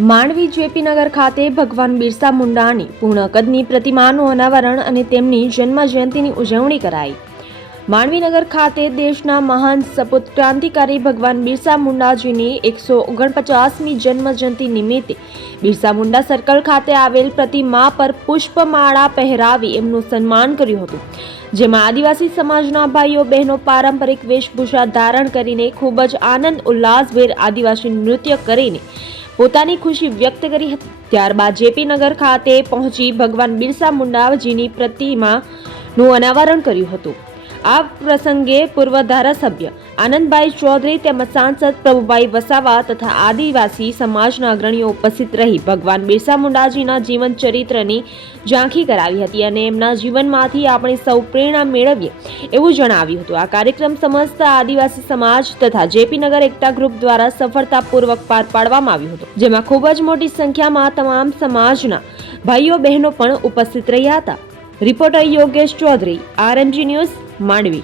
માંડવી જેપીનગર ખાતે ભગવાન બિરસા મુંડાની પૂર્ણ કદની પ્રતિમાનું અનાવરણ અને તેમની જન્મ જયંતિની ઉજવણી કરાઈ. માંડવીનગર ખાતે દેશના મહાન સપૂત ક્રાંતિકારી ભગવાન બિરસા મુંડાજીની એકસો ઓગણપચાસમી જન્મ જયંતિ નિમિત્તે બિરસા મુંડા સર્કલ ખાતે આવેલ પ્રતિમા પર પુષ્પમાળા પહેરાવી એમનું સન્માન કર્યું હતું. જેમાં આદિવાસી સમાજના ભાઈઓ, બહેનો પારંપરિક વેશભૂષા ધારણ કરીને ખૂબ જ આનંદ, ઉલ્લાસભેર આદિવાસી નૃત્ય કરીને પોતાની ખુશી વ્યક્ત કરી હતી. ત્યારબાદ જેપી નગર ખાતે પહોંચી ભગવાન બિરસા મુંડાજીની પ્રતિમાનું અનાવરણ કર્યું હતું. આ પ્રસંગે પૂર્વ ધારાસભ્ય આનંદભાઈ ચૌધરી તેમજ સાંસદ પ્રભુભાઈ વસાવા તથા આદિવાસી સમાજના અગ્રણીઓ ઉપસ્થિત રહી ભગવાન બિરસા મુંડાજીના જીવન ચરિત્રની ઝાંખી કરાવી હતી અને એમના જીવનમાંથી આપણે સૌ પ્રેરણા મેળવીએ એવું જણાવ્યું હતું. આ કાર્યક્રમ સમસ્ત આદિવાસી સમાજ તથા જેપી નગર એકતા ગ્રુપ દ્વારા સફળતાપૂર્વક પાર પાડવામાં આવ્યું હતું. જેમાં ખૂબ જ મોટી સંખ્યામાં તમામ સમાજના ભાઈઓ બહેનો પણ ઉપસ્થિત રહ્યા હતા. Reporter Yogesh Chaudhary RMG news Mandvi.